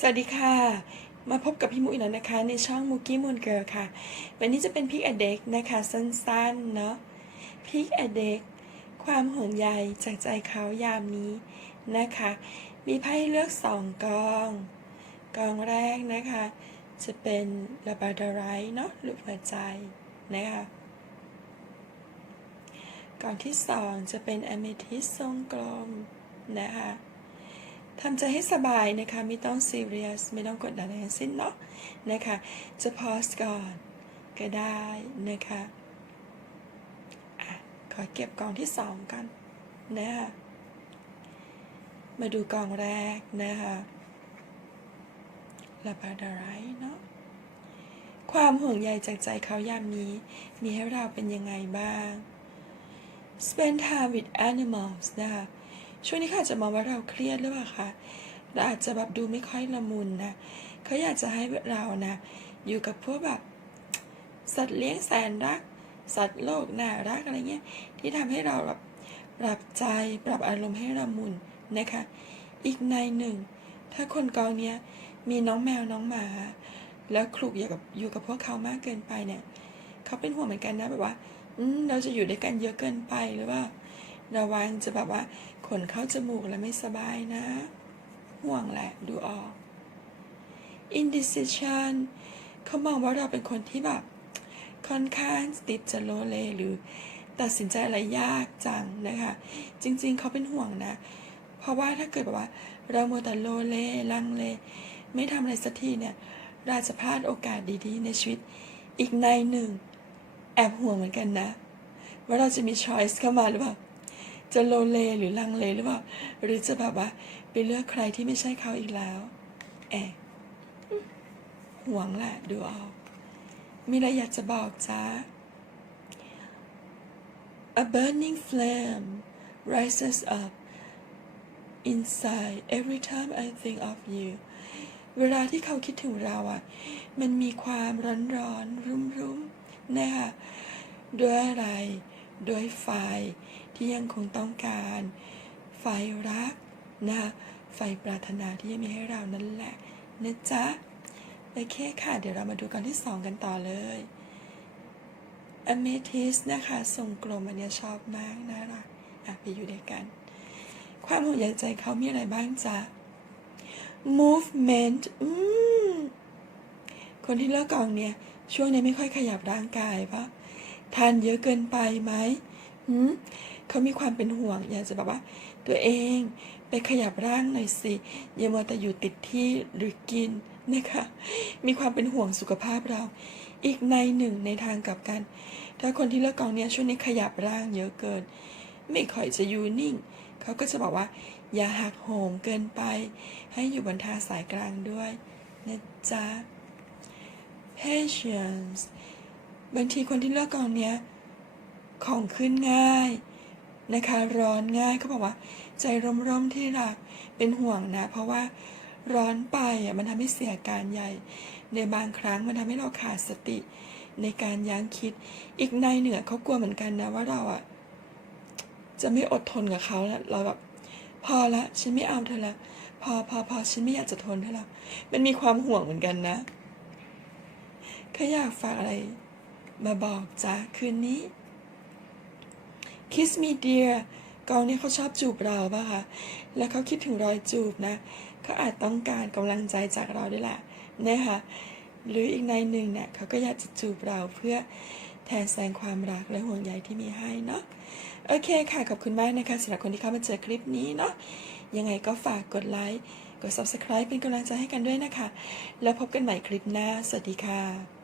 สวัสดีค่ะ มาพบกับพี่มุ้ยแล้วนะคะ ในช่องมุกี้มูนเกิร์ลค่ะ วันนี้จะเป็นพิกอเด็กนะคะ สั้นๆ เนาะพิกอเด็กความห่วงใยจากใจเขายามนี้นะคะ มีไพ่เลือกสองกอง กองแรกนะคะ จะเป็นลาบาดารายเนาะหรือหัวใจนะคะกองที่สองจะเป็นอเมทิสทรงกลมนะคะ ทำใจให้สบายนะคะ ไม่ต้องซีเรียส ไม่ต้องกดดันอะไรทั้งสิ้นเนาะนะคะ จะพอสก่อนก็ได้นะคะอะขอเก็บกองที่สองกันนะคะมาดูกองแรกนะคะลาบาดารายเนาะความห่วงใยจากใจเขายามนี้ มีให้เราเป็นยังไงบ้าง spend time with animals นะคะ ช่วงนี้เขาอาจะมองว่าเราเครียดหรือเปล่าคะเราอาจจะแบบดูไม่ค่อยละมุนนะเขาอยากจะให้เรานะ อยู่กับพวกแบบ สัตว์เลี้ยงแสนรัก สัตว์โลกน่ารักอะไรเงี้ยที่ทำให้เราแบบปรับใจปรับอารมณ์ให้ละมุนนะคะ อีกในหนึ่ง ถ้าคนกองเนี้ยมีน้องแมวน้องหมา แล้วคลุกอยู่กับอยู่กับพวกเขามากเกินไปเนี่ย เขาเป็นห่วงเหมือนกันนะแบบว่า อืเราจะอยู่ด้วยกันเยอะเกินไปหรือว่า ระวังจะแบบว่า ขนเข้าจมูกแล้วไม่สบายนะ ห่วงแหละดูออก indecision เขามองว่าเราเป็นคนที่แบบ ค่อนข้างติดจะโลเลหรือตัดสินใจอะไรยากจังนะคะ จริงๆ เขาเป็นห่วงนะ เพราะว่าถ้าเกิดแบบว่า เราโมแต่โลเลลังเล ไม่ทำอะไรสักทีเนี่ย เราจะพลาดโอกาสดีๆ ในชีวิต อีกในหนึ่ง แอบห่วงเหมือนกันนะ ว่าเราจะมีช้อยส์เข้ามาหรือเปล่า จะโลเลหรือลังเลหรือเปล่าหรือจะแบบว่าไปเลือกใครที่ไม่ใช่เขาอีกแล้วแอบห่วงแหละดูออกมีอะไรอยากจะบอกจ้า A burning flame rises up inside every time I think of you เวลาที่เขาคิดถึงเราอะ มันมีความร้อนร้อนรุ่มรุ่มนะคะด้วยอะไร ด้วยไฟ ที่ยังคงต้องการไฟรักนะไฟปรารถนาที่จะมีให้เรานั่นแหละนะจ๊ะโอเคค่ะ เดี๋ยวเรามาดูกันที่สองกันต่อเลยอเมทิสนะคะทรงกลมอันนี้ชอบมากน่ารักอะไปอยู่ด้วยกัน ความห่วงใยใจเขามีอะไรบ้างจ๊ะ movement อืมคนที่เลิกกองเนี่ย ช่วงนี้ไม่ค่อยขยับร่างกายปะทานเยอะเกินไปไหมหืม เขามีความเป็นห่วง อยากจะแบบว่า ตัวเองไปขยับร่างหน่อยสิอย่ามัวแต่อยู่ติดที่หรือกินนะคะมีความเป็นห่วงสุขภาพเรา อีกในหนึ่งในทางกลับกัน ถ้าคนที่เลิกกองเนี่ยช่วงนี้ขยับร่างเยอะเกิน ไม่ค่อยจะอยู่นิ่ง เขาก็จะบอกว่า อย่าหักโหมเกินไป ให้อยู่บนทางสายกลางด้วยนะจ๊ะ patience บางทีคนที่เลิกกองเนี้ยของขึ้นง่าย นะคะ ร้อนง่ายเขาบอกว่า ใจร่มๆที่รักเป็นห่วงนะ เพราะว่าร้อนไปอะมันทำให้เสียการใหญ่ ในบางครั้งมันทำให้เราขาดสติในการยั้งคิด อีกในเหนือเขากลัวเหมือนกันนะว่าเราอะจะไม่อดทนกับเขาแล้วเราแบบพอละฉันไม่เอาเธอละพอพอพอฉันไม่อยากจะทนเธอละมันมีความห่วงเหมือนกันนะเขาอยากฝากอะไร มาบอกจ้าคืนนี้ Kiss me dear กองนี้เขาชอบจูบเราป่ะคะ แล้วเขาคิดถึงรอยจูบนะ เขาอาจต้องการกำลังใจจากเราด้วยแหละนะคะหรืออีกในหนึ่งเนี่ยเขาก็อยากจะจูบเราเพื่อแทนแสดงความรักและห่วงใยที่มีให้เนาะโอเคค่ะ ขอบคุณมากนะคะสำหรับคนที่เข้ามาเจอคลิปนี้เนาะยังไงก็ฝากกดไลค์กด subscribe เป็นกำลังใจให้กันด้วยนะคะ แล้วพบกันใหม่คลิปหน้า สวัสดีค่ะ